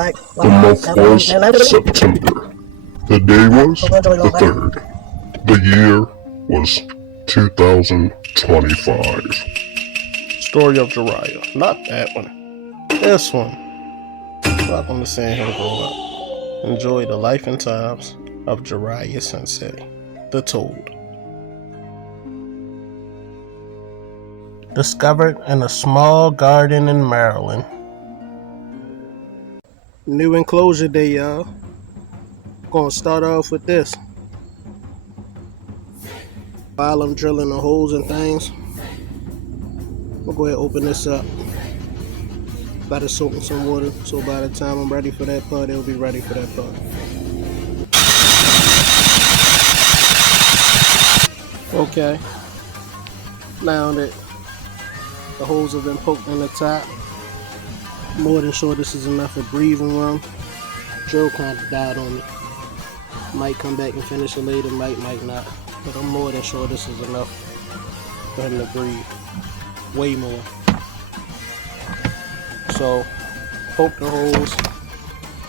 The month was September. The day was the 3rd. The year was 2025. Story of Jiraiya. Not that one. This one. Welcome to Seeing Him Grow Up. Enjoy the life and times of Jiraiya Sensei, the Toad. Discovered in a small garden in Maryland. New enclosure day, y'all. Gonna start off with this. While I'm drilling the holes and things, I'll go ahead and open this up. Got it soaked in some water, so by the time I'm ready for that part, it'll be ready for that part. Okay. Now that the holes have been poked in the top, more than sure this is enough for breathing room. Drill kind of died on me. Might come back and finish it later, might not. But I'm more than sure this is enough for him to breathe. Way more. So, poked the holes,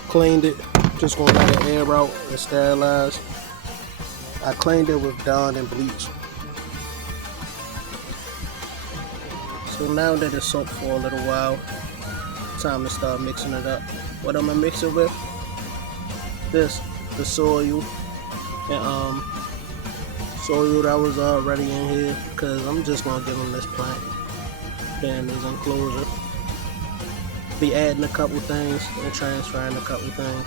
cleaned it, just gonna let it air out and sterilize. I cleaned it with Dawn and bleach. So now that it's soaked for a little while, time to start mixing it up. What I'm gonna mix it with? The soil and soil that was already in here, because I'm just gonna give him this plant and his enclosure. Be adding a couple things and transferring a couple things.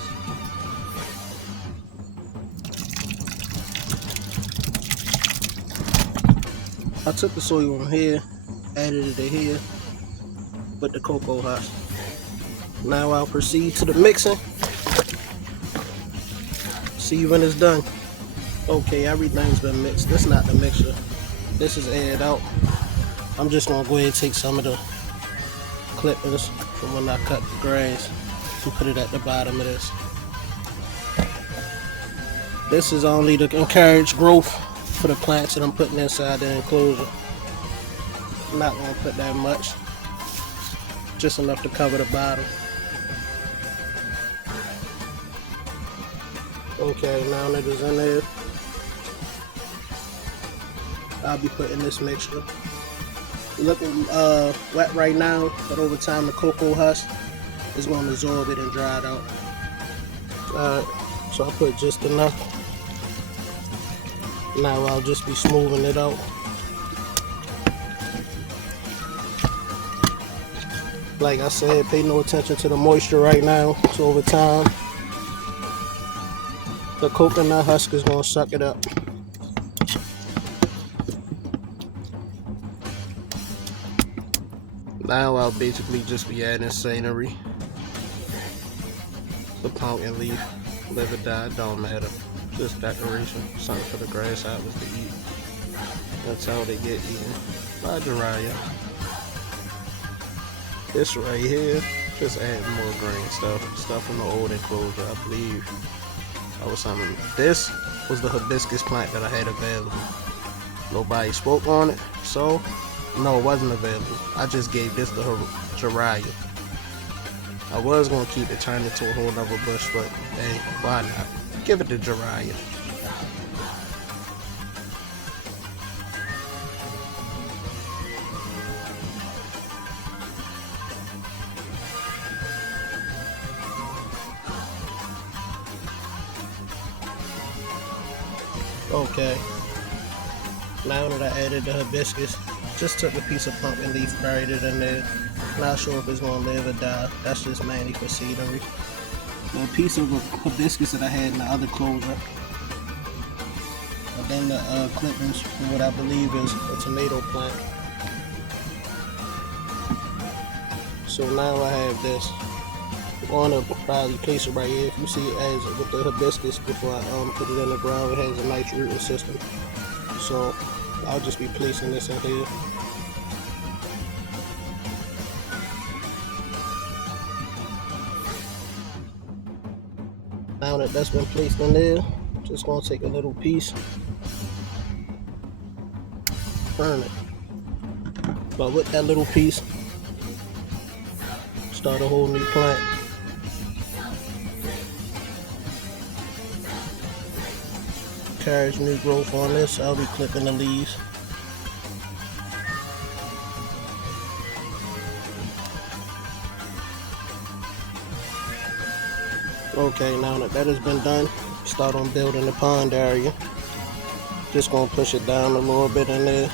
I took the soil from here, added it to here with the cocoa husk. Now I'll proceed to the mixing. See when it's done. Okay, everything's been mixed. This is not the mixture. This is aired out. I'm just gonna go ahead and take some of the clippings from when I cut the grass and put it at the bottom of this. This is only to encourage growth for the plants that I'm putting inside the enclosure. I'm not gonna put that much, just enough to cover the bottom. Okay, now that it's in there, I'll be putting this mixture. Looking wet right now, but over time the cocoa husk is going to absorb it and dry it out. Alright, so I put just enough. Now I'll just be smoothing it out. Like I said, pay no attention to the moisture right now. So over time, the coconut husk is going to suck it up. Now I'll basically just be adding scenery. The pumpkin leaf, live or die, don't matter. Just decoration, something for the grasshoppers to eat. That's how they get eaten by Jiraiya. This right here, just adding more green stuff from the old enclosure, I believe. This was the hibiscus plant that I had available. Nobody spoke on it, so no, it wasn't available. I just gave this to Jiraiya. I was gonna keep it, turn it to a whole nother bush, but hey, why not? Give it to Jiraiya. Okay. Now that I added the hibiscus, just took a piece of pumpkin leaf, buried it in there. Not sure if it's gonna live or die. That's just mainly for scenery. A piece of hibiscus that I had in the other closure. And then the clippings from what I believe is a tomato plant. So now I have this. I'm gonna probably place it right here. If you see it as with the hibiscus before I put it in the ground, it has a nice rooting system. So I'll just be placing this in here. Now that that's been placed in there, just gonna take a little piece, burn it. But with that little piece, start a whole new plant. carrots, new growth on this. I'll be clipping the leaves. Okay, now that that has been done, start on building the pond area. Just gonna push it down a little bit in there.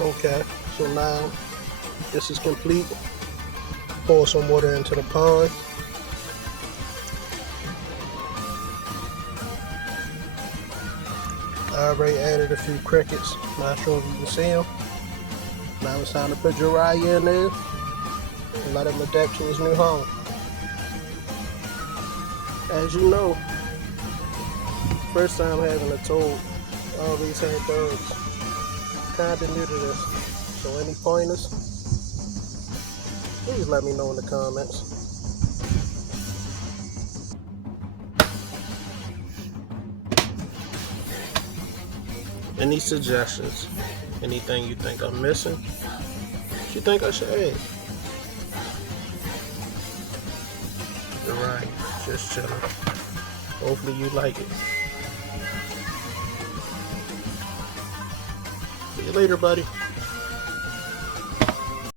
Okay, so now this is complete. Pour some water into the pond. I already added a few crickets. Not sure if you can see them. Now it's time to put Jiraiya in there and let him adapt to his new home. As you know, first time having a toad, I always had dogs. Kinda new to this. So any pointers, please let me know in the comments. Any suggestions? Anything you think I'm missing? What you think I should add? Alright, just chilling. Hopefully you like it. See you later, buddy.